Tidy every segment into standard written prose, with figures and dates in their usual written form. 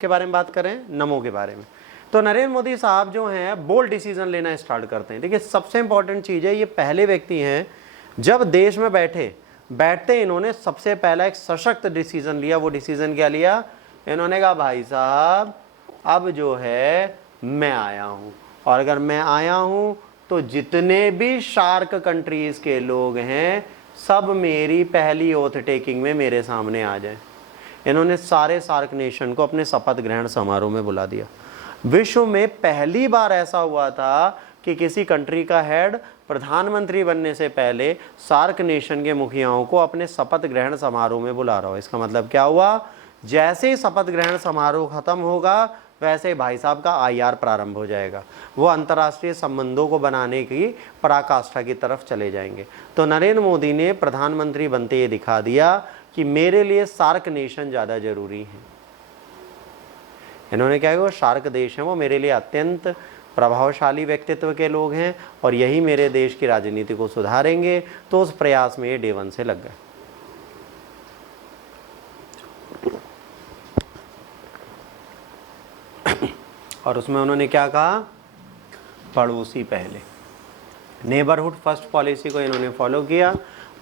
के बारे में बात करें, नमो के बारे में। तो नरेंद्र मोदी साहब जो हैं बोल्ड डिसीजन लेना स्टार्ट करते हैं। देखिए सबसे इंपॉर्टेंट चीज़ है, ये पहले व्यक्ति हैं जब देश में बैठते इन्होंने सबसे पहला एक सशक्त डिसीजन लिया। वो डिसीजन क्या लिया? इन्होंने कहा भाई साहब अब जो है मैं आया हूँ, और अगर मैं आया हूँ तो जितने भी शार्क कंट्रीज़ के लोग हैं सब मेरी पहली ओथ टेकिंग में मेरे सामने आ जाए। इन्होंने सारे सार्क नेशन को अपने शपथ ग्रहण समारोह में बुला दिया। विश्व में पहली बार ऐसा हुआ था कि किसी कंट्री का हेड प्रधानमंत्री बनने से पहले सार्क नेशन के मुखियाओं को अपने शपथ ग्रहण समारोह में बुला रहा हो। इसका मतलब क्या हुआ? जैसे ही शपथ ग्रहण समारोह खत्म होगा वैसे भाई साहब का IR प्रारंभ हो जाएगा। वो अंतर्राष्ट्रीय संबंधों को बनाने की पराकाष्ठा की तरफ चले जाएंगे। तो नरेंद्र मोदी ने प्रधानमंत्री बनते ये दिखा दिया कि मेरे लिए सार्क नेशन ज़्यादा जरूरी है। इन्होंने क्या किया? शार्क देश हैं वो मेरे लिए अत्यंत प्रभावशाली व्यक्तित्व के लोग हैं और यही मेरे देश की राजनीति को सुधारेंगे। तो उस प्रयास में ये डे 1 से लग गए। और उसमें उन्होंने क्या कहा? पड़ोसी पहले, नेबरहुड फर्स्ट पॉलिसी को इन्होंने फॉलो किया।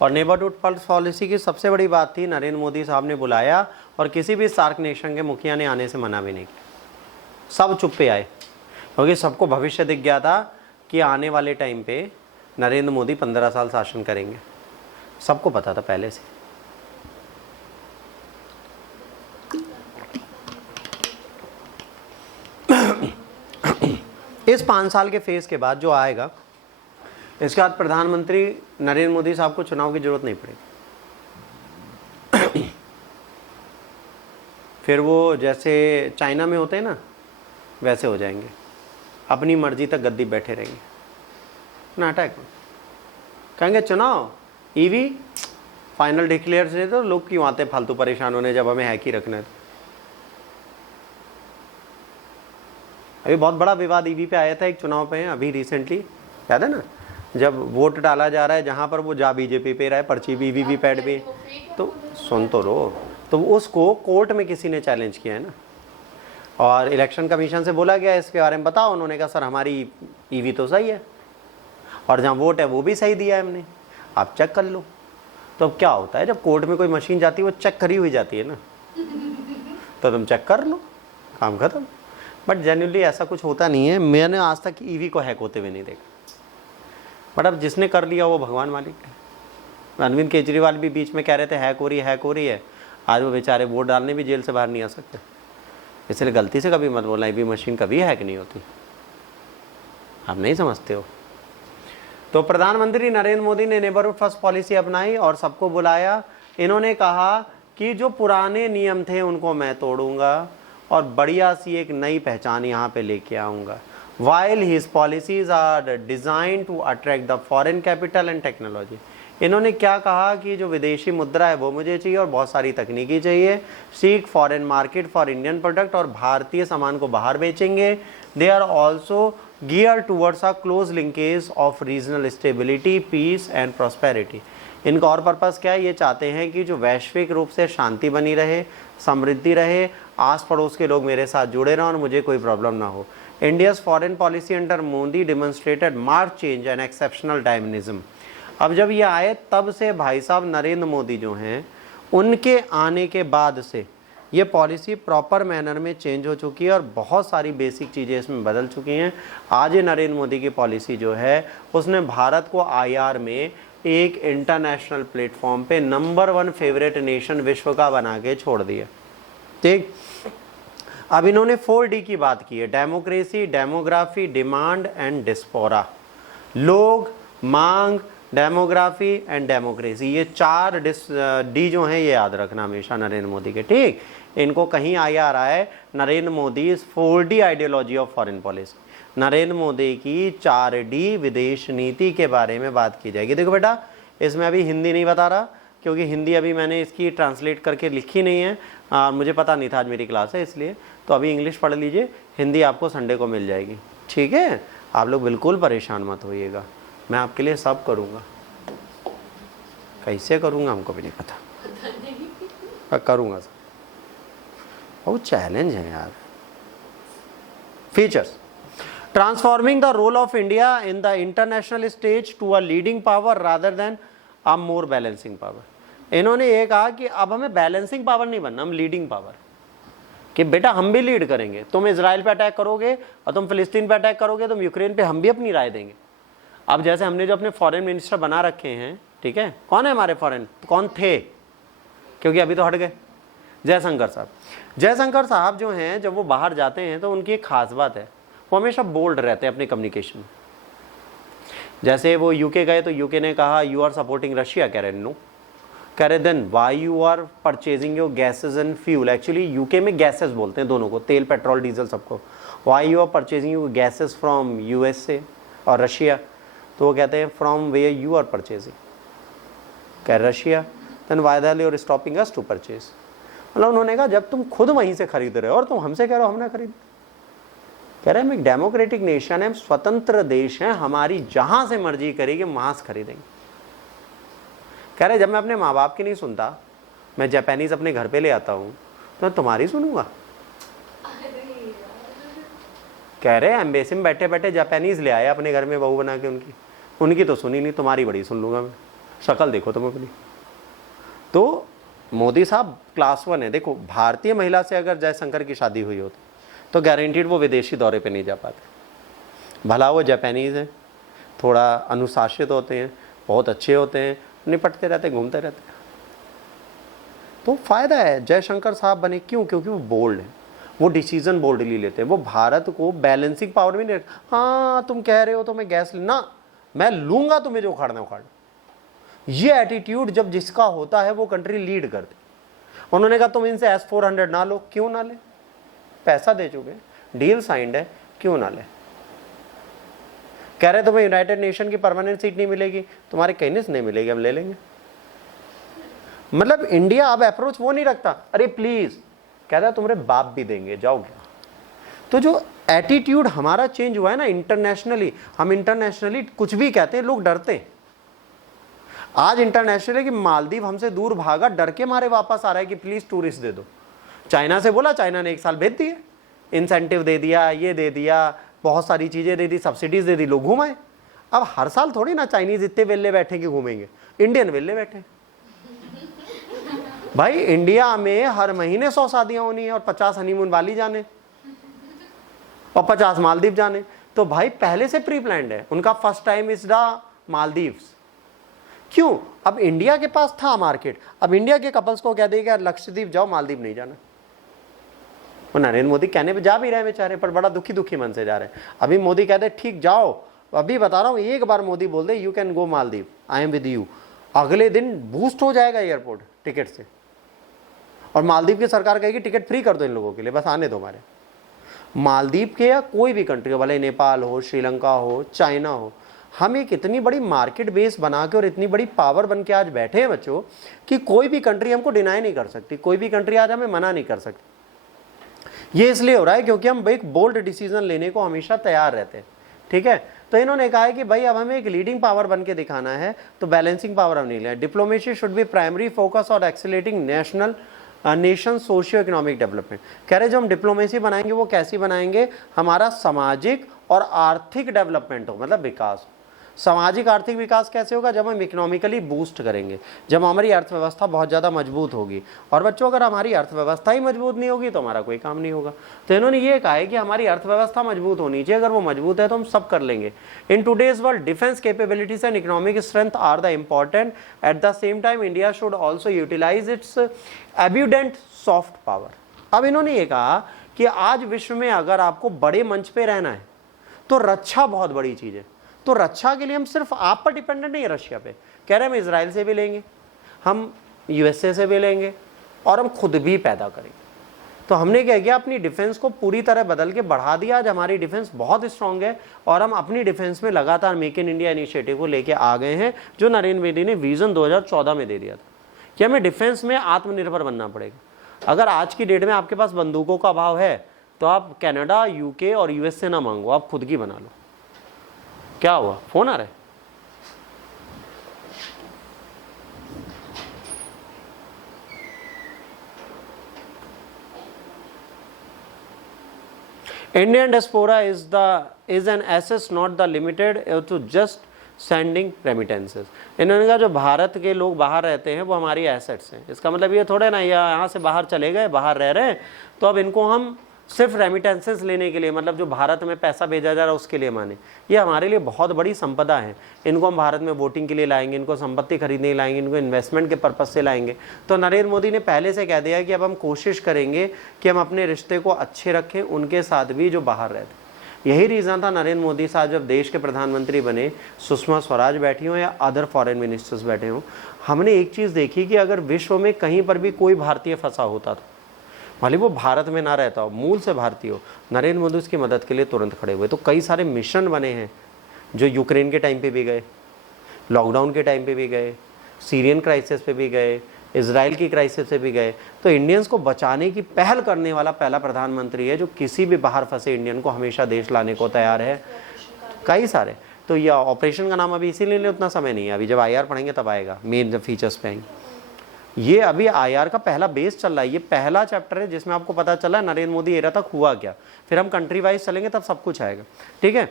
और नेबरहुड फर्स्ट पॉलिसी की सबसे बड़ी बात थी, नरेंद्र मोदी साहब ने बुलाया और किसी भी सार्क नेशन के मुखिया ने आने से मना भी नहीं किया। सब चुप पे आए क्योंकि सबको भविष्य दिख गया था कि आने वाले टाइम पे नरेंद्र मोदी 15 साल शासन करेंगे। सबको पता था पहले से। इस 5 साल के फेज के बाद जो आएगा, इसके बाद प्रधानमंत्री नरेंद्र मोदी साहब को चुनाव की जरूरत नहीं पड़ेगी। फिर वो जैसे चाइना में होते हैं ना वैसे हो जाएंगे, अपनी मर्जी तक गद्दी बैठे रहेंगे ना। अटैक कहेंगे चुनाव EV फाइनल डिक्लेयर से तो लोग क्यों आते फालतू परेशान होने जब हमें हैक ही रखना है। अभी बहुत बड़ा विवाद EV पे आया था एक चुनाव पे अभी रिसेंटली, याद है ना? जब वोट डाला जा रहा है जहाँ पर वो जा BJP पे रहा है, पर्ची भी EV पैड भी, तो सुन तो लो। तो उसको कोर्ट में किसी ने चैलेंज किया है ना, और इलेक्शन कमीशन से बोला गया इसके बारे में बताओ। उन्होंने कहा सर हमारी EV तो सही है और जहाँ वोट है वो भी सही दिया है हमने, आप चेक कर लो। तो अब क्या होता है, जब कोर्ट में कोई मशीन जाती है वो चेक करी हुई जाती है ना, तो तुम चेक कर लो, काम खत्म। बट जेन्युइनली ऐसा कुछ होता नहीं है। मैंने आज तक EV को हैक होते हुए नहीं देखा। बट अब जिसने कर लिया वो भगवान मालिक है। अरविंद केजरीवाल भी बीच में कह रहे थे हैक हो रही है। आज वो बेचारे वोट डालने भी जेल से बाहर नहीं आ सकते। इसलिए गलती से कभी मत बोलना EV मशीन कभी हैक नहीं होती, आप नहीं समझते हो। तो प्रधानमंत्री नरेंद्र मोदी ने नेबरहुड फर्स्ट पॉलिसी अपनाई और सबको बुलाया। इन्होंने कहा कि जो पुराने नियम थे उनको मैं तोड़ूंगा और बढ़िया सी एक नई पहचान यहाँ पे लेके आऊँगा। While his policies are designed to attract the foreign capital and technology, इन्होंने क्या कहा कि जो विदेशी मुद्रा है वो मुझे चाहिए और बहुत सारी तकनीकी चाहिए। Seek foreign market for Indian product, और भारतीय सामान को बाहर बेचेंगे। They are also gear towards a close linkage of regional stability, peace and prosperity. इनका और पर्पज़ क्या है? ये चाहते हैं कि जो वैश्विक रूप से शांति बनी रहे, समृद्धि रहे, आस पड़ोस के लोग मेरे साथ जुड़े रहें और मुझे कोई प्रॉब्लम ना हो। India's foreign policy under Modi demonstrated marked change and exceptional dynamism। अब जब ये आए तब से भाई साहब नरेंद्र मोदी जो हैं उनके आने के बाद से ये पॉलिसी प्रॉपर मैनर में चेंज हो चुकी है और बहुत सारी बेसिक चीज़ें इसमें बदल चुकी हैं। आज ये नरेंद्र मोदी की पॉलिसी जो है उसने भारत को IR में एक इंटरनेशनल प्लेटफॉर्म पे नंबर 1 फेवरेट नेशन विश्व का बना के छोड़ दिया। ठीक, अब इन्होंने 4D की बात की है, डेमोक्रेसी, डेमोग्राफी, डिमांड एंड डिस्पोरा। लोग, मांग, डेमोग्राफी एंड डेमोक्रेसी, ये 4 D जो हैं ये याद रखना हमेशा नरेंद्र मोदी के। ठीक, इनको कहीं IR आए Narendra Modi is 4D ideology of foreign policy. Narendra Modi की 4D विदेश नीति के बारे में बात की जाएगी। देखो बेटा, इसमें अभी हिंदी नहीं बता रहा क्योंकि हिंदी अभी मैंने इसकी ट्रांसलेट करके लिखी नहीं है। मुझे पता नहीं था आज मेरी क्लास है इसलिए। तो अभी इंग्लिश पढ़ लीजिए, हिंदी आपको संडे को मिल जाएगी। ठीक है, आप लोग बिल्कुल परेशान मत होइएगा, मैं आपके लिए सब करूँगा। कैसे करूँगा हमको भी नहीं पता, पर करूँगा सब। बहुत चैलेंज है यार। Features, transforming the role of India in the international stage to a leading power rather than a more balancing power. इन्होंने ये कहा कि अब हमें बैलेंसिंग पावर नहीं बनना, हम लीडिंग पावर, कि बेटा हम भी लीड करेंगे, तुम इजराइल पे अटैक करोगे और तुम फिलिस्तीन पे अटैक करोगे, तुम यूक्रेन पे, हम भी अपनी राय देंगे। अब जैसे हमने जो अपने फॉरेन मिनिस्टर बना रखे हैं, ठीक है, कौन है हमारे फॉरेन, कौन थे, क्योंकि अभी तो हट गए, जयशंकर साहब। जयशंकर साहब जो हैं, जब वो बाहर जाते हैं तो उनकी एक खास बात है, वो हमेशा बोल्ड रहते हैं अपने कम्युनिकेशन में। जैसे वो यूके गए तो यूके ने कहा यू आर सपोर्टिंग रशिया, कह रहे नो, कह रहे then why you are purchasing your gases and fuel, actually UK में गैसेज बोलते हैं दोनों को, तेल पेट्रोल डीजल सबको, why you are purchasing your gases from USA और रशिया, तो वो कहते हैं from where you are purchasing, कह Russia, then why the you are stopping us to purchase. मतलब उन्होंने कहा जब तुम खुद वहीं से खरीद रहे हो और तुम हमसे कह रहे हो हम ना खरीद, कह रहे हैं हम एक डेमोक्रेटिक नेशन है, स्वतंत्र देश है, हमारी जहां से मर्जी करेगी वहां से खरीदेंगे। कह रहे जब मैं अपने माँ बाप की नहीं सुनता, मैं जापानीज अपने घर पे ले आता हूँ तो मैं तुम्हारी सुनूंगा। कह रहे एम्बेसी में बैठे बैठे जापानीज ले आए अपने घर में बहू बना के, उनकी तो सुनी नहीं, तुम्हारी बड़ी सुन लूंगा मैं, शक्ल देखो तुम अपनी। तो मोदी साहब क्लास 1 है। देखो भारतीय महिला से अगर जयशंकर की शादी हुई होती तो गारंटीड वो विदेशी दौरे पे नहीं जा पाते। भला वो जापानीज हैं, थोड़ा अनुशासित होते हैं, बहुत अच्छे होते हैं, निपटते रहते, घूमते रहते हैं, तो फायदा है जयशंकर साहब बने। क्यों? क्योंकि वो बोल्ड है, वो डिसीजन बोल्डली लेते हैं, वो भारत को बैलेंसिंग पावर भी नहीं। हाँ तुम कह रहे हो तो मैं गैस ना, मैं लूंगा, तुम्हें जो उखाड़ना उखाड़। ये एटीट्यूड जब जिसका होता है वो कंट्री लीड करती। उन्होंने कहा तुम इनसे S-400 ना लो, क्यों ना ले, पैसा दे चुके, डील साइंड है, क्यों ना ले। कह रहे तुम्हें यूनाइटेड नेशन की परमानेंट सीट नहीं मिलेगी, तुम्हारे कहने से नहीं मिलेगी, हम ले लेंगे। मतलब इंडिया अब अप्रोच वो नहीं रखता, अरे प्लीज, कहता तुम्हारे बाप भी देंगे, जाओ क्या। तो जो एटीट्यूड हमारा चेंज हुआ है ना इंटरनेशनली, हम इंटरनेशनली कुछ भी कहते हैं लोग डरते हैं। आज इंटरनेशनली कि मालदीव हमसे दूर भागा, डर के मारे वापस आ रहा है कि प्लीज टूरिस्ट दे दो। चाइना से बोला, चाइना ने 1 साल भेज दिए, इंसेंटिव दे दिया, ये दे दिया, बहुत सारी चीजें दे दी, सब्सिडीज दे दी, लोग घुमाए। अब हर साल थोड़ी ना चाइनीज इतने वेल्ले बैठे कि घूमेंगे, इंडियन वेल्ले बैठे। भाई इंडिया में हर महीने 100 शादियां होनी है और 50 हनीमून वाली जाने और 50 मालदीव जाने। तो भाई पहले से प्री प्लान्ड है उनका, first time is the Maldives. क्यों? अब इंडिया के पास था मार्केट, अब इंडिया के कपल्स को कह देगा लक्षद्वीप जाओ, मालदीव नहीं जाना। वो नरेंद्र मोदी कहने पे जा भी रहे हैं बेचारे, पर बड़ा दुखी दुखी मन से जा रहे हैं। अभी मोदी कहते ठीक जाओ, अभी बता रहा हूं, एक बार मोदी बोल दे you can go Maldives, I am with you, अगले दिन बूस्ट हो जाएगा एयरपोर्ट टिकट से। और मालदीव की सरकार कहेगी टिकट फ्री कर दो इन लोगों के लिए, बस आने दो हमारे। मालदीव के या कोई भी कंट्री हो, भले नेपाल हो, श्रीलंका हो, चाइना हो, हम एक इतनी बड़ी मार्केट बेस बना के और इतनी बड़ी पावर बन के आज बैठे हैं बच्चों कि कोई भी कंट्री हमको डिनाई नहीं कर सकती, कोई भी कंट्री आज हमें मना नहीं कर सकती। ये इसलिए हो रहा है क्योंकि हम एक बोल्ड डिसीजन लेने को हमेशा तैयार रहते हैं। ठीक है, तो इन्होंने कहा है कि भाई अब हमें एक लीडिंग पावर बन के दिखाना है, तो बैलेंसिंग पावर हम नहीं ले। Diplomacy should be primary focus और accelerating nation socio economic development. कह रहे जो हम डिप्लोमेसी बनाएंगे वो कैसी बनाएंगे, हमारा सामाजिक और आर्थिक डेवलपमेंट हो, मतलब विकास। सामाजिक आर्थिक विकास कैसे होगा, जब हम इकोनॉमिकली बूस्ट करेंगे, जब हमारी अर्थव्यवस्था बहुत ज़्यादा मजबूत होगी। और बच्चों अगर हमारी अर्थव्यवस्था ही मजबूत नहीं होगी तो हमारा कोई काम नहीं होगा। तो इन्होंने ये कहा है कि हमारी अर्थव्यवस्था मजबूत होनी चाहिए, अगर वो मजबूत है तो हम सब कर लेंगे। In today's world defence capabilities and economic strength are the important, at the same time India should also utilise its abundant soft power. अब इन्होंने ये कहा कि आज विश्व में अगर आपको बड़े मंच पे रहना है तो रक्षा बहुत बड़ी चीज़ है। तो रक्षा के लिए हम सिर्फ आप पर डिपेंडेंट नहीं है, रशिया पे। कह रहे हैं हम इजराइल से भी लेंगे, हम यूएसए से भी लेंगे और हम खुद भी पैदा करेंगे। तो हमने क्या किया, अपनी डिफेंस को पूरी तरह बदल के बढ़ा दिया। आज हमारी डिफेंस बहुत स्ट्रांग है और हम अपनी डिफेंस में लगातार मेक इन इंडिया इनिशिएटिव को लेके आ गए हैं, जो नरेंद्र मोदी ने विजन 2014 में दे दिया था कि हमें डिफेंस में आत्मनिर्भर बनना पड़ेगा। अगर आज की डेट में आपके पास बंदूकों का अभाव है तो आप कनाडा, यूके और यूएस से ना मांगो, आप खुद की बना लो। क्या हुआ, फोन आ रहा है? Indian diaspora is an asset not the limited to just sending remittances. इन्होंने कहा जो भारत के लोग बाहर रहते हैं वो हमारी एसेट्स हैं। इसका मतलब ये थोड़े ना यहाँ से बाहर चले गए, बाहर रह रहे हैं, तो अब इनको हम सिर्फ रेमिटेंसेस लेने के लिए, मतलब जो भारत में पैसा भेजा जा रहा है उसके लिए माने। ये हमारे लिए बहुत बड़ी संपदा है। इनको हम भारत में वोटिंग के लिए लाएंगे, इनको संपत्ति खरीदने लाएंगे, इनको इन्वेस्टमेंट के पर्पज से लाएंगे। तो नरेंद्र मोदी ने पहले से कह दिया कि अब हम कोशिश करेंगे कि हम अपने रिश्ते को अच्छे रखें उनके साथ भी जो बाहर रहते। यही रीज़न था नरेंद्र मोदी साहब जब देश के प्रधानमंत्री बने, सुषमा स्वराज बैठी हों या अदर फॉरेन मिनिस्टर्स बैठे हों, हमने एक चीज़ देखी कि अगर विश्व में कहीं पर भी कोई भारतीय फंसा होता था, भले वो भारत में ना रहता हो, मूल से भारतीय हो, नरेंद्र मोदी उसकी मदद के लिए तुरंत खड़े हुए। तो कई सारे मिशन बने हैं जो यूक्रेन के टाइम पे भी गए, लॉकडाउन के टाइम पे भी गए, सीरियन क्राइसिस पे भी गए, इजराइल की क्राइसिस पे भी गए। तो इंडियंस को बचाने की पहल करने वाला पहला प्रधानमंत्री है जो किसी भी बाहर फंसे इंडियन को हमेशा देश लाने को तैयार है। कई सारे, तो यह ऑपरेशन का नाम अभी इसीलिए उतना समय नहीं है, अभी जब IR पढ़ेंगे तब आएगा, मेन जब फीचर्स पे आएंगे। ये अभी IR का पहला बेस चल रहा है, ये पहला चैप्टर है जिसमें आपको पता चला नरेंद्र मोदी एरा तक हुआ क्या। फिर हम कंट्री वाइज चलेंगे तब सब कुछ आएगा, ठीक है।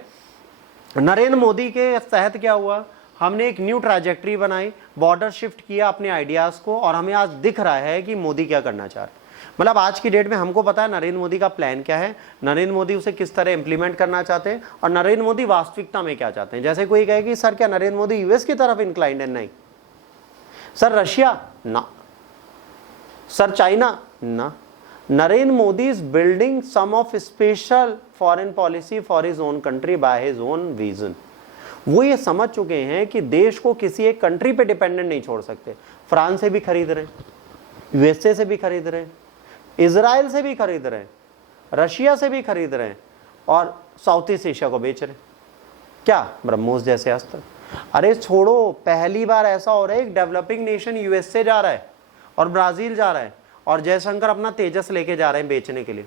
नरेंद्र मोदी के तहत क्या हुआ, हमने एक न्यू ट्रैजेक्टरी बनाई, बॉर्डर शिफ्ट किया अपने आइडियाज़ को, और हमें आज दिख रहा है कि मोदी क्या करना चाह रहे हैं। मतलब आज की डेट में हमको पता है नरेंद्र मोदी का प्लान क्या है, नरेंद्र मोदी उसे किस तरह इंप्लीमेंट करना चाहते हैं, और नरेंद्र मोदी वास्तविकता में क्या चाहते हैं। जैसे कोई कहे कि सर क्या नरेंद्र मोदी US की तरफ इंक्लाइंड है, नहीं। सर रशिया, ना। सर चाइना, ना। Narendra Modi is building some of special foreign policy for his own country by his own vision. वो ये समझ चुके हैं कि देश को किसी एक कंट्री पे डिपेंडेंट नहीं छोड़ सकते। फ्रांस से भी खरीद रहे हैं, USA से भी खरीद रहे हैं, इजराइल से भी खरीद रहे हैं, रशिया से भी खरीद रहे हैं, और साउथ ईस्ट एशिया को बेच रहे हैं। क्या ब्रह्मोस जैसे अस्त्र। अरे छोड़ो, पहली बार ऐसा हो रहा है एक डेवलपिंग नेशन US से जा रहा है और ब्राजील जा रहा है, और जयशंकर अपना तेजस लेके जा रहे हैं बेचने के लिए।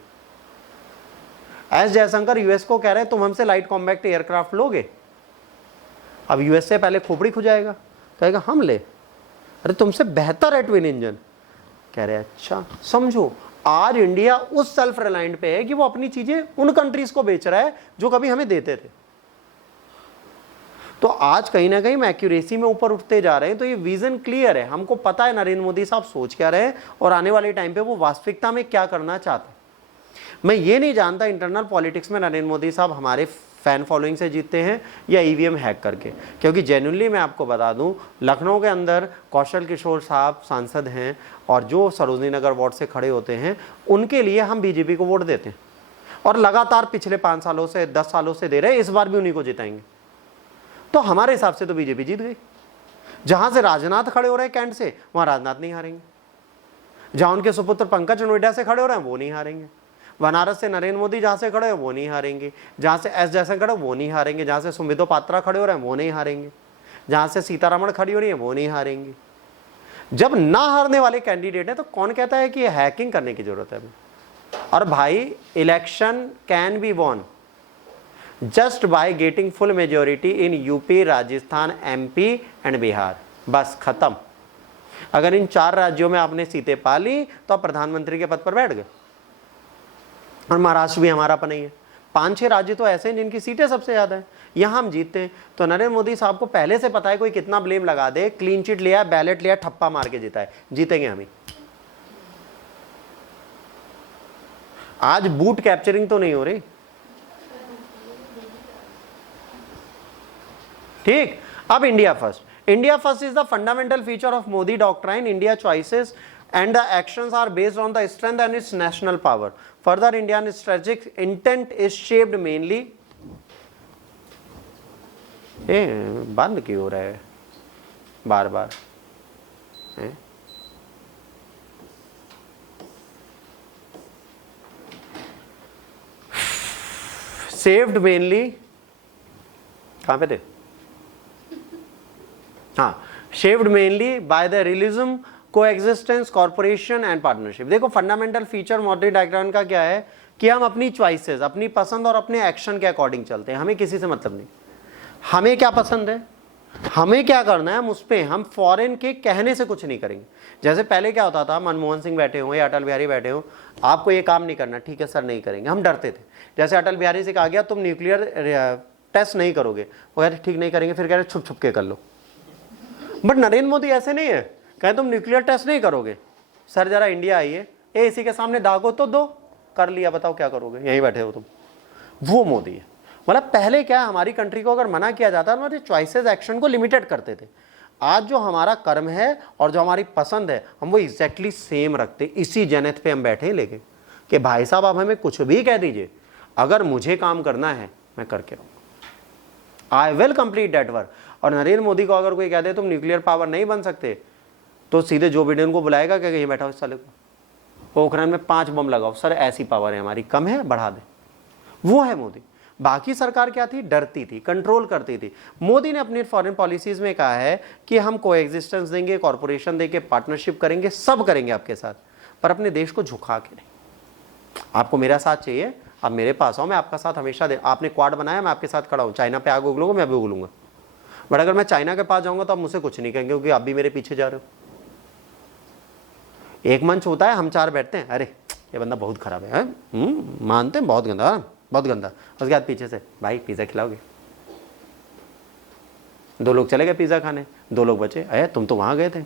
एस जयशंकर US को कह रहे हैं तुम हमसे लाइट कॉम्बैक्ट एयरक्राफ्ट लोगे। अब US से पहले खोपड़ी खुजाएगा, कहेगा हम ले, अरे तुमसे बेहतर है ट्विन इंजन। कह रहे अच्छा समझो, आज इंडिया उस सेल्फ रिलायंट पे है कि वो अपनी चीजें उन कंट्रीज को बेच रहा है जो कभी हमें देते थे। तो आज कहीं ना कहीं हम एक्यूरेसी में ऊपर उठते जा रहे हैं। तो ये विजन क्लियर है, हमको पता है नरेंद्र मोदी साहब सोच क्या रहे हैं और आने वाले टाइम पे वो वास्तविकता में क्या करना चाहते हैं। मैं ये नहीं जानता इंटरनल पॉलिटिक्स में नरेंद्र मोदी साहब हमारे फैन फॉलोइंग से जीतते हैं या EVM हैक करके, क्योंकि जेन्युइनली मैं आपको बता दूं लखनऊ के अंदर कौशल किशोर साहब सांसद हैं, और जो सरोजनी नगर वार्ड से खड़े होते हैं उनके लिए हम BJP को वोट देते हैं, और लगातार पिछले 5 सालों से 10 सालों से दे रहे हैं, इस बार भी उन्हीं को जिताएंगे। तो हमारे हिसाब से तो BJP जीत गई। जहां से राजनाथ खड़े हो रहे हैं कैंट से, वहां राजनाथ नहीं हारेंगे। जहां उनके सुपुत्र पंकज नोएडा से खड़े हो रहे हैं वो नहीं हारेंगे। बनारस से नरेंद्र मोदी जहां से खड़े हैं वो नहीं हारेंगे। जहां से एस जयशंकर वो नहीं हारेंगे। जहां से सुमितो पात्रा खड़े हो रहे हैं वो नहीं हारेंगे। जहां से सीतारमण खड़ी हो रही है वो नहीं हारेंगे। जब ना हारने वाले कैंडिडेट है तो कौन कहता है कि हैकिंग करने की जरूरत है। और भाई election can be won just by getting full majority in UP, Rajasthan, MP and Bihar. बस खत्म। अगर इन 4 राज्यों में आपने सीटें पा ली तो आप प्रधानमंत्री के पद पर बैठ गए। और महाराष्ट्र भी हमारा अपन ही है। 5-6 राज्य तो ऐसे हैं जिनकी सीटें सबसे ज्यादा है, यहां हम जीतते हैं। तो नरेंद्र मोदी साहब को पहले से पता है कोई कितना ब्लेम लगा दे, क्लीन चिट लिया, बैलेट लिया, ठप्पा मार के जीता है, जीतेंगे हम ही। आज बूट कैप्चरिंग तो नहीं हो रही, ठीक। अब India first. India first is the fundamental feature of Modi doctrine. India choices and the actions are based on the strength and its national power. Further, Indian strategic intent is shaped mainly बंद क्यों हो रहा है बार बार? Saved mainly कहाँ पे थे? हाँ, shaped mainly by the realism, coexistence, corporation and partnership. देखो फंडामेंटल फीचर मोदी डायग्राम का क्या है कि हम अपनी चॉइसेस, अपनी पसंद और अपने एक्शन के अकॉर्डिंग चलते हैं। हमें किसी से मतलब नहीं, हमें क्या पसंद है हमें क्या करना है, हम उस पे, हम फॉरेन के कहने से कुछ नहीं करेंगे। जैसे पहले क्या होता था, मनमोहन सिंह बैठे हो या अटल बिहारी बैठे हो, आपको ये काम नहीं करना, ठीक है सर नहीं करेंगे, हम डरते थे। जैसे अटल बिहारी से कहा गया तुम न्यूक्लियर टेस्ट नहीं करोगे, वो कहते ठीक नहीं करेंगे, फिर कह रहे छुप छुप के कर लो। बट नरेंद्र मोदी ऐसे नहीं है, कहें तुम न्यूक्लियर टेस्ट नहीं करोगे, सर जरा इंडिया आइए, इसी के सामने दागो तो दो, कर लिया, बताओ क्या करोगे, यहीं बैठे हो तुम। वो मोदी है। मतलब पहले क्या, हमारी कंट्री को अगर मना किया जाता है, हमारे चॉइसेस एक्शन को लिमिटेड करते थे। आज जो हमारा कर्म है और जो हमारी पसंद है, हम वो एग्जैक्टली सेम रखते। इसी जनत पे हम बैठे लेके कि भाई साहब आप हमें कुछ भी कह दीजिए, अगर मुझे काम करना है मैं करके रहूँगा, I will complete that work. और नरेंद्र मोदी को अगर कोई कह दे तुम न्यूक्लियर पावर नहीं बन सकते, तो सीधे जो बिडेन को बुलाएगा क्या, कहीं बैठा हो इस साले को, पोखरण में 5 बम लगाओ, सर ऐसी पावर है हमारी, कम है बढ़ा दे। वो है मोदी। बाकी सरकार क्या थी, डरती थी, कंट्रोल करती थी। मोदी ने अपनी फॉरेन पॉलिसीज में कहा है कि हम कोएग्जिस्टेंस देंगे, कॉर्पोरेशन देंगे, पार्टनरशिप करेंगे, सब करेंगे आपके साथ, पर अपने देश को झुका के नहीं। आपको मेरा साथ चाहिए, आप मेरे पास आओ, मैं आपका साथ हमेशा दे। आपने क्वाड बनाया, मैं आपके साथ खड़ा हूँ, चाइना पे आग उगलोगे मैं भी उगलूंगा, बट अगर मैं चाइना के पास जाऊंगा तो आप मुझसे कुछ नहीं कहेंगे, क्योंकि आप भी मेरे पीछे जा रहे हो। एक मंच होता है, हम 4 बैठते हैं, अरे ये बंदा बहुत खराब है, मानते हैं बहुत गंदा, बहुत गंदा। उसके बाद पीछे से भाई पिज़्ज़ा खिलाओगे, 2 लोग चले गए पिज़्ज़ा खाने, 2 लोग बचे, अरे तुम तो वहाँ गए थे,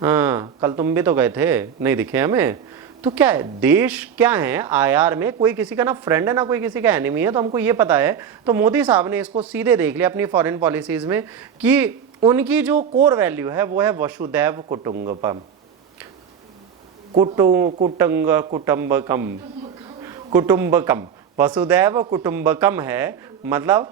हाँ कल तुम भी तो गए थे, नहीं दिखे हमें। तो क्या है, देश क्या है, आईआर में कोई किसी का ना फ्रेंड है ना कोई किसी का एनिमी है, तो हमको ये पता है। तो मोदी साहब ने इसको सीधे देख लिया अपनी फॉरेन पॉलिसीज में कि उनकी जो कोर वैल्यू है वो है वसुदैव कुटुंबकम, कुटुंबकम, वसुदैव कुटुंबकम है। मतलब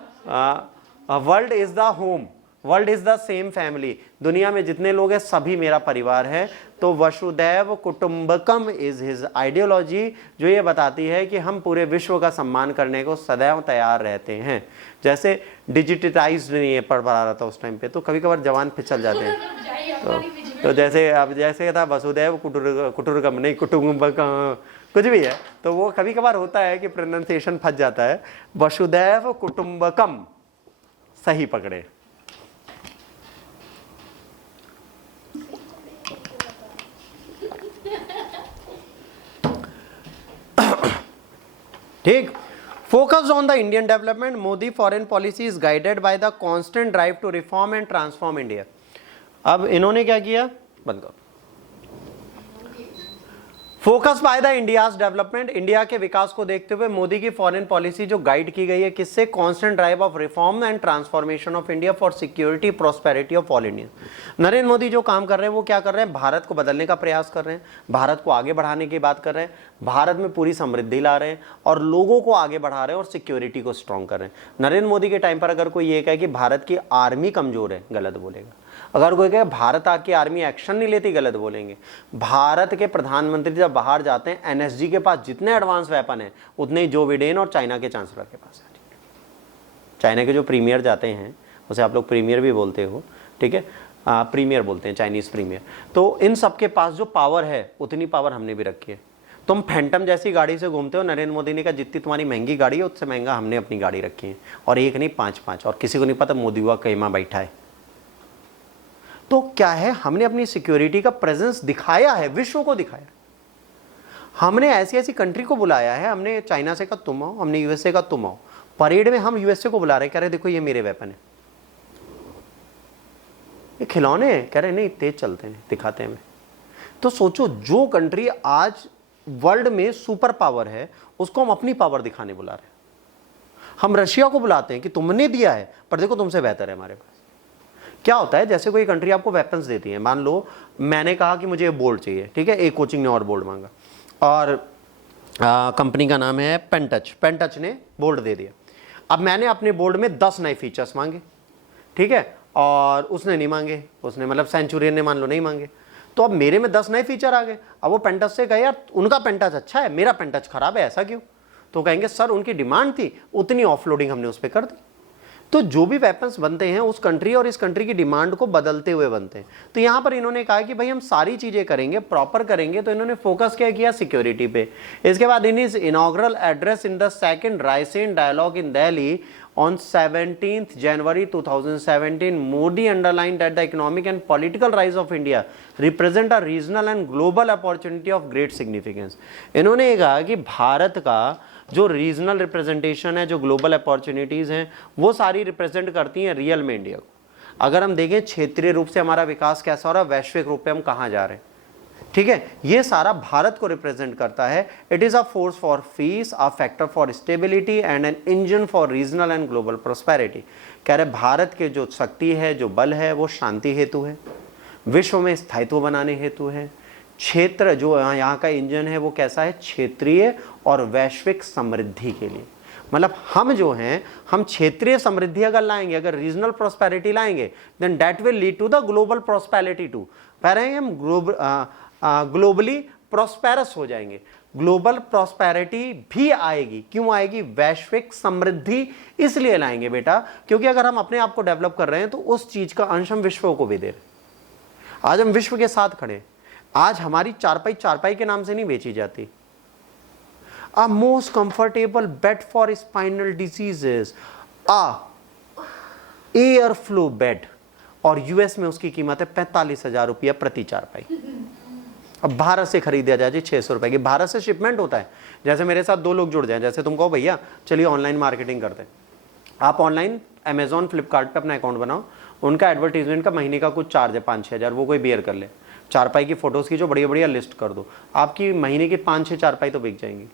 world is the home, world is the same family, दुनिया में जितने लोग हैं सभी मेरा परिवार है। तो वसुदैव कुटुंबकम इज हिज आइडियोलॉजी, जो ये बताती है कि हम पूरे विश्व का सम्मान करने को सदैव तैयार रहते हैं। जैसे डिजिटाइज नहीं है, पढ़ रहा था उस टाइम पे, तो कभी कभार जवान फिसल जाते हैं। तो जैसे अब जैसे था वसुदैव कुटुंबकम, नहीं कुटुंबकम कुछ भी है, तो वो कभी कभार होता है कि प्रोनाउंसिएशन फंस जाता है। वसुदैव कुटुंबकम सही पकड़े। ठीक। Focused on the Indian development, Modi foreign policy is guided by the constant drive to reform and transform India. अब इन्होंने क्या किया, बंद करो। Focus by the India's development, India के विकास को देखते हुए मोदी की फॉरेन पॉलिसी जो गाइड की गई है किससे, constant drive of reform and transformation of India for security prosperity of all Indian. Narendra Modi जो काम कर रहे हैं वो क्या कर रहे हैं, भारत को बदलने का प्रयास कर रहे हैं, भारत को आगे बढ़ाने की बात कर रहे हैं, भारत में पूरी समृद्धि ला रहे हैं और लोगों को आगे बढ़ा रहे हैं और सिक्योरिटी को स्ट्रॉन्ग कर रहे हैं। नरेंद्र मोदी के टाइम पर अगर कोई ये कहे कि भारत की आर्मी कमजोर है, गलत बोलेगा। अगर कोई कहे भारत की आर्मी एक्शन नहीं लेती, गलत बोलेंगे। भारत के प्रधानमंत्री जब बाहर जाते हैं, एनएसजी के पास जितने एडवांस वेपन है उतने ही जो बिडेन और चाइना के चांसलर के पास है। चाइना के जो प्रीमियर जाते हैं, उसे आप लोग प्रीमियर भी बोलते हो, ठीक है, प्रीमियर बोलते हैं, चाइनीज प्रीमियर। तो इन सबके पास जो पावर है उतनी पावर हमने भी रखी है। तुम फैंटम जैसी गाड़ी से घूमते हो, नरेंद्र मोदी ने कहा जितनी तुम्हारी महंगी गाड़ी है उससे महंगा हमने अपनी गाड़ी रखी है, और एक नहीं 5-5, और किसी को नहीं पता मोदी हुआ कईमा बैठा है। तो क्या है, हमने अपनी सिक्योरिटी का प्रेजेंस दिखाया है, विश्व को दिखाया। हमने ऐसी ऐसी कंट्री को बुलाया है, हमने चाइना से कहा तुम आओ, हमने यूएसए का तुम आओ। परेड में हम यूएसए को बुला रहे, कह रहे देखो ये मेरे वेपन है, ये खिलौने हैं, कह रहे नहीं तेज चलते हैं, दिखाते हैं हमें। तो सोचो, जो कंट्री आज वर्ल्ड में सुपर पावर है उसको हम अपनी पावर दिखाने बुला रहे हैं। हम रशिया को बुलाते हैं कि तुमने दिया है पर देखो तुमसे बेहतर है हमारे पास। क्या होता है, जैसे कोई कंट्री आपको वेपन्स देती है, मान लो मैंने कहा कि मुझे बोल्ट चाहिए, ठीक है, एक कोचिंग ने और बोल्ट मांगा, और कंपनी का नाम है पेंटच, पेंटच ने बोल्ट दे दिया। अब मैंने अपने बोल्ट में 10 नए फीचर्स मांगे, ठीक है, और उसने नहीं मांगे, उसने मतलब सेंचुरियन ने मान लो नहीं मांगे, तो अब मेरे में 10 नए फीचर आ गए। अब वो पेंटच से कहे यार उनका पेंटच अच्छा है, मेरा पेंटच खराब है, ऐसा क्यों? तो कहेंगे सर उनकी डिमांड थी, उतनी ऑफलोडिंग हमने उस पर कर दी। तो जो भी वेपन्स बनते हैं उस कंट्री और इस कंट्री की डिमांड को बदलते हुए बनते हैं। तो यहाँ पर इन्होंने कहा कि भाई हम सारी चीज़ें करेंगे, प्रॉपर करेंगे, तो इन्होंने फोकस क्या किया, सिक्योरिटी पे। इसके बाद इन is inaugural address in the second Raisina dialogue in Delhi on 17th January 2017, Modi underlined that the economic and political rise of India represent a regional and global opportunity of great significance। इन्होंने कहा कि भारत का जो regional representation है, जो global opportunities हैं, वो सारी रिप्रेजेंट करती हैं रियल में इंडिया को। अगर हम देखें क्षेत्रीय रूप से हमारा विकास कैसा हो रहा है, वैश्विक रूप में हम कहाँ जा रहे हैं, ठीक है, ये सारा भारत को रिप्रेजेंट करता है। It is a force for peace, a factor for stability and an engine for regional and global prosperity. कह रहे भारत के जो शक्ति है, जो बल है, वो शांति हेतु है, विश्व में स्थायित्व बनाने हेतु है। क्षेत्र जो यहाँ का इंजन है वो कैसा है, क्षेत्रीय और वैश्विक समृद्धि के लिए। मतलब हम जो हैं, हम क्षेत्रीय समृद्धि अगर लाएंगे, अगर रीजनल प्रोस्पेरिटी लाएंगे, then that will lead to the global prosperity too. कह रहे हैं हम ग्लोबली प्रॉस्पेरस हो जाएंगे, ग्लोबल प्रॉस्पेरिटी भी आएगी। क्यों आएगी, वैश्विक समृद्धि इसलिए लाएंगे बेटा, क्योंकि अगर हम अपने आप को डेवलप कर रहे हैं तो उस चीज का अंश हम विश्व को भी दे रहे। आज हम विश्व के साथ खड़े। आज हमारी चारपाई चारपाई के नाम से नहीं बेची जाती। A most comfortable bed for spinal diseases, a air flow bed, और यूएस में उसकी कीमत है 45,000 रुपया प्रति चारपाई। अब भारत से खरीदा जाए जी 600 रुपए की, भारत से शिपमेंट होता है। जैसे मेरे साथ दो लोग जुड़ जाएं, जैसे तुम कहो भैया चलिए ऑनलाइन मार्केटिंग करते हैं, आप ऑनलाइन अमेजॉन फ्लिपकार्ट पे अपना अकाउंट बनाओ, उनका एडवर्टीजमेंट का महीने का कुछ चार्ज है 5-6 हज़ार, वो कोई बेयर कर ले, चारपाई की फोटोज़ की जो बढ़िया बढ़िया लिस्ट कर दो, आपकी महीने की 5-6 चारपाई तो बिक जाएंगी।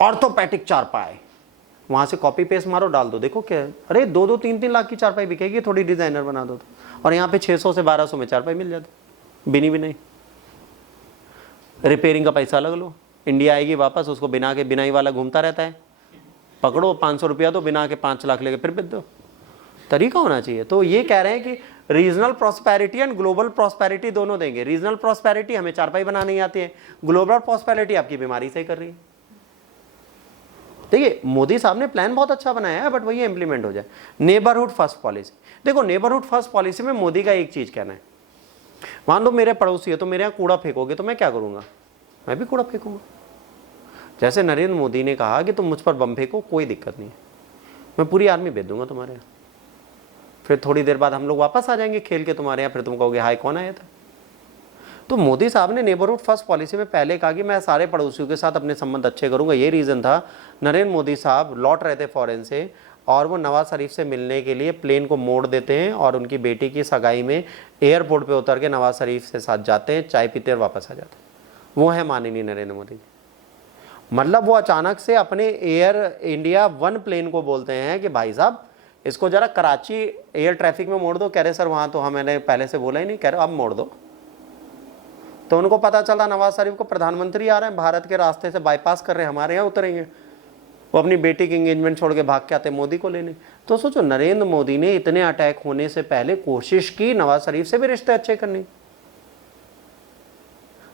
ऑर्थोपैटिक चारपाई, वहाँ से कॉपी पेस्ट मारो, डाल दो, देखो क्या, अरे 2-2, 3-3 लाख की चारपाई बिकेगी, थोड़ी डिज़ाइनर बना दो तो। और यहाँ पे 600 से 1200 में चारपाई मिल जाती, बिनी भी नहीं। रिपेयरिंग का पैसा अलग लो, इंडिया आएगी वापस, उसको बिना के बिनाई वाला घूमता रहता है, पकड़ो 500 रुपया दो, बिना के 5 लाख लेके फिर बेच दो। तरीका होना चाहिए। तो ये कह रहे हैं कि regional prosperity and global prosperity दोनों देंगे। रीजनल प्रॉस्पेरिटी हमें चारपाई बनाने नहीं आती है, ग्लोबल प्रॉस्पेरिटी आपकी बीमारी से ही कर रही है। देखिए मोदी साहब ने प्लान बहुत अच्छा बनाया है, बट वही इम्प्लीमेंट हो जाए। नेबरहुड फर्स्ट पॉलिसी, देखो नेबरहुड फर्स्ट पॉलिसी में मोदी का एक चीज कहना है, मान लो मेरे पड़ोसी है तो मेरे यहाँ कूड़ा फेंकोगे तो मैं क्या करूंगा, मैं भी कूड़ा फेंकूंगा। जैसे नरेंद्र मोदी ने कहा कि तुम मुझ पर बम फेंको, कोई दिक्कत नहीं है, मैं पूरी आर्मी भेज दूंगा तुम्हारे यहाँ, फिर थोड़ी देर बाद हम लोग वापस आ जाएंगे खेल के तुम्हारे यहाँ, फिर तुम कहोगे हाय कौन आया था। तो मोदी साहब ने नेबरहुड फर्स्ट पॉलिसी में पहले कहा कि मैं सारे पड़ोसियों के साथ अपने संबंध अच्छे करूंगा। ये रीज़न था, नरेंद्र मोदी साहब लौट रहे थे फॉरेन से और वो नवाज शरीफ से मिलने के लिए प्लेन को मोड़ देते हैं और उनकी बेटी की सगाई में एयरपोर्ट पे उतर के नवाज शरीफ से साथ जाते हैं, चाय पीते और वापस आ जाते हैं। वो है माननीय नरेंद्र मोदी जी। मतलब वो अचानक से अपने एयर इंडिया 1 प्लेन को बोलते हैं कि भाई साहब इसको जरा कराची एयर ट्रैफिक में मोड़ दो। कह रहे सर वहाँ तो मैंने पहले से बोला ही नहीं। कह रहे अब मोड़ दो। तो उनको पता चला नवाज शरीफ को प्रधानमंत्री आ रहे हैं, भारत के रास्ते से बाईपास कर रहे हैं, हमारे यहाँ उतरेंगे। वो अपनी बेटी की एंगेजमेंट छोड़ के भाग के आते मोदी को लेने। तो सोचो नरेंद्र मोदी ने इतने अटैक होने से पहले कोशिश की नवाज शरीफ से भी रिश्ते अच्छे करने।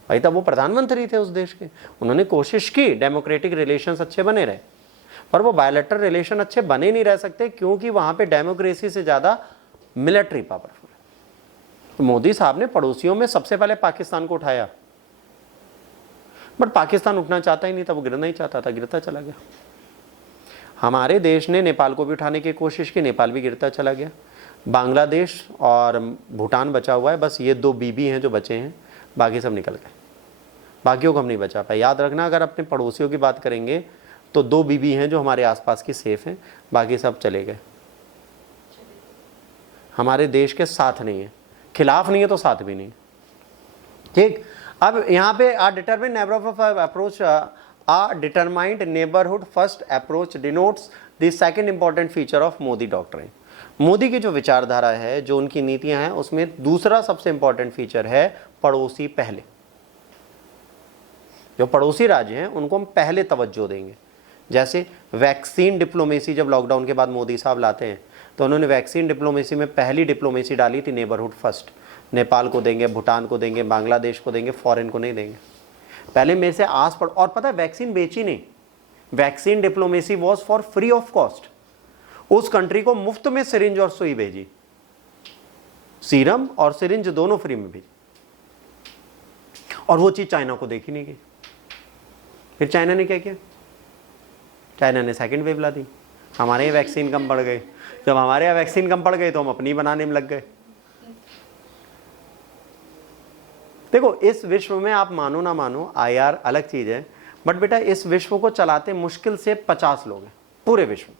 भाई तब वो प्रधानमंत्री थे उस देश के, उन्होंने कोशिश की डेमोक्रेटिक रिलेशंस अच्छे बने रहे, पर वो बायलैटरल रिलेशन अच्छे बने नहीं रह सकते क्योंकि वहां पे डेमोक्रेसी से ज्यादा मिलिट्री पावरफुल है। तो मोदी साहब ने पड़ोसियों में सबसे पहले पाकिस्तान को उठाया, बट पाकिस्तान उठना चाहता ही नहीं था, वो गिरना ही चाहता था, गिरता चला गया। हमारे देश ने नेपाल को भी उठाने की कोशिश की, नेपाल भी गिरता चला गया। बांग्लादेश और भूटान बचा हुआ है, बस ये 2 बीबी हैं जो बचे हैं, बाकी सब निकल गए, बाकियों को हम नहीं बचा पाए। याद रखना अगर अपने पड़ोसियों की बात करेंगे तो 2 बीबी हैं जो हमारे आसपास की सेफ हैं, बाकी सब चले गए। हमारे देश के साथ नहीं है, खिलाफ नहीं है तो साथ भी नहीं। ठीक, अब यहाँ पे a determine neighbourhood approach, a determined neighbourhood first approach denotes the second important feature of Modi doctrine. Modi की जो विचारधारा है, जो उनकी नीतियां हैं, उसमें दूसरा सबसे इंपॉर्टेंट फीचर है पड़ोसी पहले। जो पड़ोसी राज्य हैं उनको हम पहले तवज्जो देंगे। जैसे वैक्सीन डिप्लोमेसी जब लॉकडाउन के बाद मोदी साहब लाते हैं तो उन्होंने वैक्सीन डिप्लोमेसी में पहली डिप्लोमेसी डाली थी नेबरहुड फर्स्ट। नेपाल को देंगे, भूटान को देंगे, बांग्लादेश को देंगे, फॉरेन को नहीं देंगे। पहले मेरे से आस पड़, और पता है वैक्सीन बेची नहीं, vaccine diplomacy was for free of cost. उस कंट्री को मुफ्त में सिरिंज और सुई भेजी, सीरम और सिरिंज दोनों फ्री में भेजी, और वो चीज चाइना को देखी नहीं गई। फिर चाइना ने क्या किया? चाइना ने सेकेंड वेव ला दी। हमारे यहाँ वैक्सीन कम पड़ गए। जब हमारे यहाँ वैक्सीन कम पड़ गई तो हम अपनी बनाने में लग गए। देखो, इस विश्व में आप मानो ना मानो, IR अलग चीज है, बट बेटा इस विश्व को चलाते मुश्किल से 50 लोग हैं पूरे विश्व में।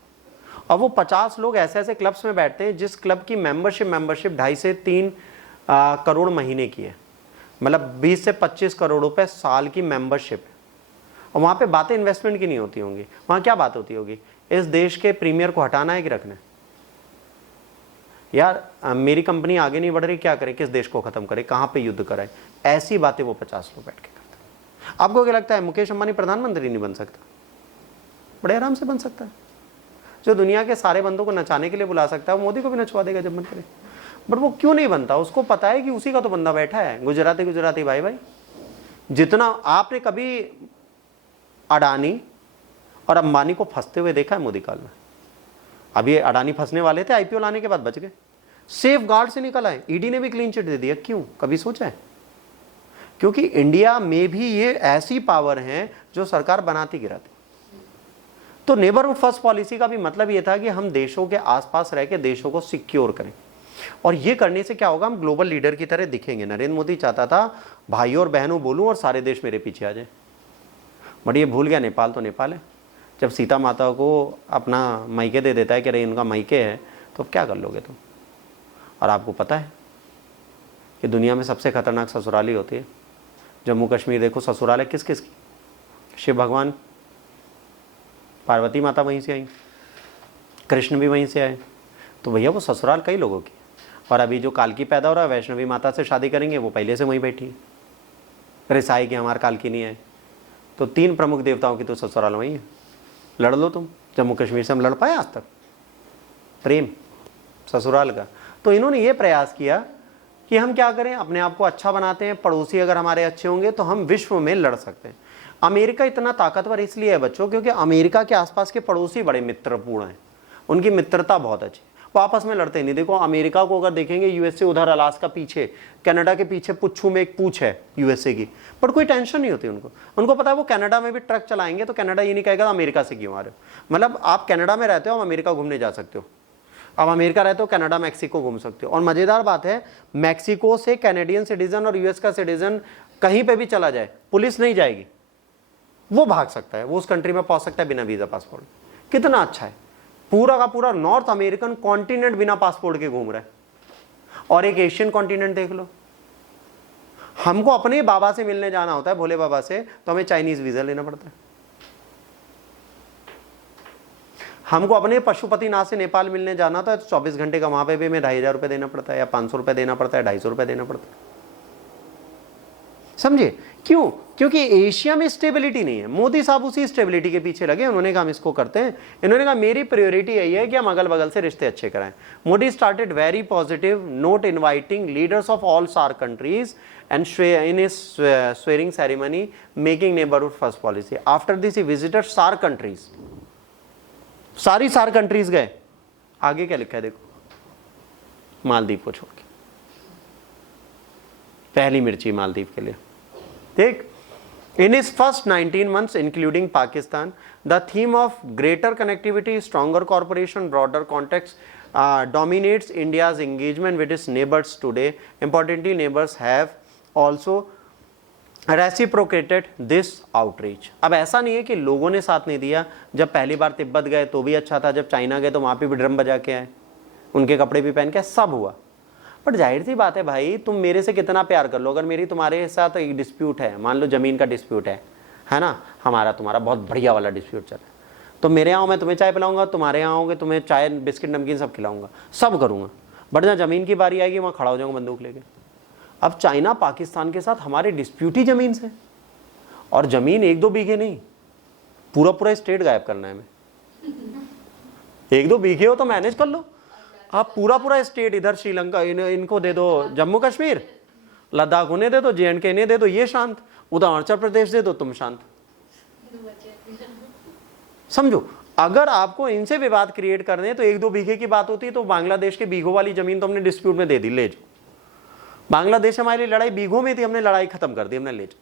और वो 50 लोग ऐसे ऐसे क्लब्स में बैठते हैं जिस क्लब की मेंबरशिप 2.5 से 3 करोड़ महीने की है, मतलब 20 से 25 करोड़ रुपए साल की मेंबरशिप है। और वहाँ पे बातें इन्वेस्टमेंट की नहीं होती होंगी। वहाँ क्या बात होती होगी? इस देश के प्रीमियर को हटाना है कि रखना है? यार मेरी कंपनी आगे नहीं बढ़ रही, क्या करे, किस देश को खत्म करे, कहाँ पे युद्ध कराए, ऐसी बातें वो 50 लोग बैठ के करते हैं। आपको क्या लगता है मुकेश अंबानी प्रधानमंत्री नहीं बन सकता? बड़े आराम से बन सकता है। जो दुनिया के सारे बंदों को नचाने के लिए बुला सकता है वो मोदी को भी नचवा देगा जब मन करे। बट वो क्यों नहीं बनता? उसको पता है कि उसी का तो बंदा बैठा है। गुजराती भाई भाई, जितना आपने कभी अडानी और अंबानी को फंसते हुए देखा है मोदी काल में? अभी अडानी फंसने वाले थे, IPO लाने के बाद बच गए, सेफ गार्ड से निकल आए, ईडी ने भी क्लीन चिट दे दिया। क्यों? कभी सोचा है? क्योंकि इंडिया में भी ये ऐसी पावर है जो सरकार बनाती गिराती। तो नेबरहुड फर्स्ट पॉलिसी का भी मतलब ये था कि हम देशों के आसपास रह के देशों को सिक्योर करें, और ये करने से क्या होगा, हम ग्लोबल लीडर की तरह दिखेंगे। नरेंद्र मोदी चाहता था भाइयों और बहनों बोलूं और सारे देश मेरे पीछे आ जाए, बट ये भूल गया नेपाल तो नेपाल है। जब सीता माता को अपना मायके दे देता है कि अरे इनका मायके है, तो अब क्या कर लोगे तुम? और आपको पता है कि दुनिया में सबसे खतरनाक ससुराली होती है। जम्मू कश्मीर देखो, ससुराल है किस किस की? शिव भगवान, पार्वती माता वहीं से आई, कृष्ण भी वहीं से आए, तो भैया वो ससुराल कई लोगों की। और अभी जो कालकी पैदा हो रहा है, वैष्णवी माता से शादी करेंगे, वो पहले से वहीं बैठी है। रिसाई की हमारे कालकी नहीं आए, तो 3 प्रमुख देवताओं की तो ससुराल वहीं है। लड़ लो तुम। जम्मू कश्मीर से हम लड़ पाए आज तक? प्रेम ससुराल का। तो इन्होंने ये प्रयास किया कि हम क्या करें, अपने आप को अच्छा बनाते हैं, पड़ोसी अगर हमारे अच्छे होंगे तो हम विश्व में लड़ सकते हैं। अमेरिका इतना ताकतवर इसलिए है बच्चों, क्योंकि अमेरिका के आसपास के पड़ोसी बड़े मित्रपूर्ण हैं, उनकी मित्रता बहुत अच्छी, वो आपस में लड़ते नहीं। देखो अमेरिका को अगर देखेंगे, USA उधर अलास्का पीछे, कनाडा के पीछे पुच्छू में एक पूछ है USA की, पर कोई टेंशन नहीं होती उनको। उनको पता है वो कनाडा में भी ट्रक चलाएंगे तो कनाडा ये नहीं कहेगा अमेरिका से क्यों आ रहे हो। मतलब आप कनाडा में रहते हो, आप अमेरिका घूमने जा सकते हो, अब अमेरिका रहते हो, कनाडा मैक्सिको घूम सकते हो। और मजेदार बात है, मैक्सिको से कैनेडियन सिटीजन और US का सिटीजन कहीं पे भी चला जाए, पुलिस नहीं जाएगी, वो भाग सकता है, वो उस कंट्री में पहुंच सकता है बिना वीजा पासपोर्ट। कितना अच्छा है, पूरा का पूरा नॉर्थ अमेरिकन कॉन्टिनेंट बिना पासपोर्ट के घूम रहा है। और एक एशियन कॉन्टिनेंट देख लो, हमको अपने बाबा से मिलने जाना होता है, भोले बाबा से, तो हमें चाइनीज वीजा लेना पड़ता है। हमको अपने पशुपतिनाथ से नेपाल मिलने जाना था तो 24 घंटे का वहां पे भी हमें 2,500 रुपये देना पड़ता है, या 500 रुपये देना पड़ता है, 250 रुपये देना पड़ता है। समझे क्यों? क्योंकि एशिया में स्टेबिलिटी नहीं है। मोदी साहब उसी स्टेबिलिटी के पीछे लगे, उन्होंने कहा हम इसको करते हैं। इन्होंने कहा मेरी प्रायोरिटी यही है कि हम अगल बगल से रिश्ते अच्छे कराएं। Modi started very positive note inviting leaders of all SAARC countries and in his swearing ceremony making neighborhood first policy. After this he visited SAARC countries. सारी SAARC countries गए। आगे क्या लिखा है देखो, मालदीव को छोड़ के, पहली मिर्ची मालदीव के लिए। ठीक, in his first 19 months including Pakistan, the theme of greater connectivity, stronger cooperation, broader context dominates India's engagement with its neighbors today. Importantly, neighbors have also reciprocated this outreach. अब ऐसा नहीं है कि लोगों ने साथ नहीं दिया। जब पहली बार तिब्बत गए तो भी अच्छा था, जब चाइना गए तो वहाँ पे भी ड्रम बजा के आए, उनके कपड़े भी पहन के, सब हुआ। बट जाहिर सी बात है भाई, तुम मेरे से कितना प्यार कर लो, अगर मेरी तुम्हारे साथ एक डिस्प्यूट है, मान लो ज़मीन का डिस्प्यूट है ना, हमारा तुम्हारा बहुत बढ़िया वाला डिस्प्यूट चल रहा है, तो मेरे यहाँ मैं तुम्हें चाय पिलाऊंगा, तुम्हारे यहाँ आओगे तुम्हें चाय बिस्किट नमकीन सब खिलाऊंगा, सब करूँगा। बट जहाँ ज़मीन की बारी आएगी वहाँ खड़ा हो जाऊँगा बंदूक लेके। अब चाइना पाकिस्तान के साथ हमारे डिस्प्यूट ही ज़मीन से, और ज़मीन 1-2 बीघे नहीं, पूरा पूरा स्टेट गायब करना है हमें। 1-2 बीघे हो तो मैनेज कर लो, आप पूरा पूरा स्टेट, इधर श्रीलंका इनको दे दो, जम्मू कश्मीर, लद्दाख उन्हें दे दो, JNK इन्हें दे दो, ये शांत, उधर अरुणाचल प्रदेश दे दो, तुम शांत। समझो, अगर आपको इनसे विवाद क्रिएट करने हैं तो 1-2 बीघे की बात होती है तो बांग्लादेश के बीघों वाली जमीन तो हमने डिस्प्यूट में दे दी, ले जाओ। बांग्लादेश हमारी लड़ाई बीघों में थी, हमने लड़ाई खत्म कर दी, हमने ले जाओ।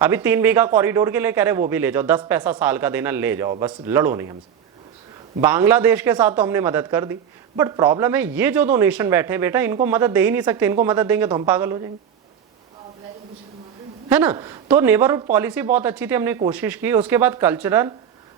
अभी 3 बीघा कॉरिडोर के लिए कह रहे वो भी ले जाओ, 10 पैसा साल का देना, ले जाओ, बस लड़ो नहीं हमसे। बांग्लादेश के साथ तो हमने मदद कर दी, बट प्रॉब्लम है ये जो 2 नेशन बैठे बेटा, इनको मदद दे ही नहीं सकते। इनको मदद देंगे तो हम पागल हो जाएंगे, है ना। तो नेबरहुड पॉलिसी बहुत अच्छी थी, हमने कोशिश की। उसके बाद कल्चरल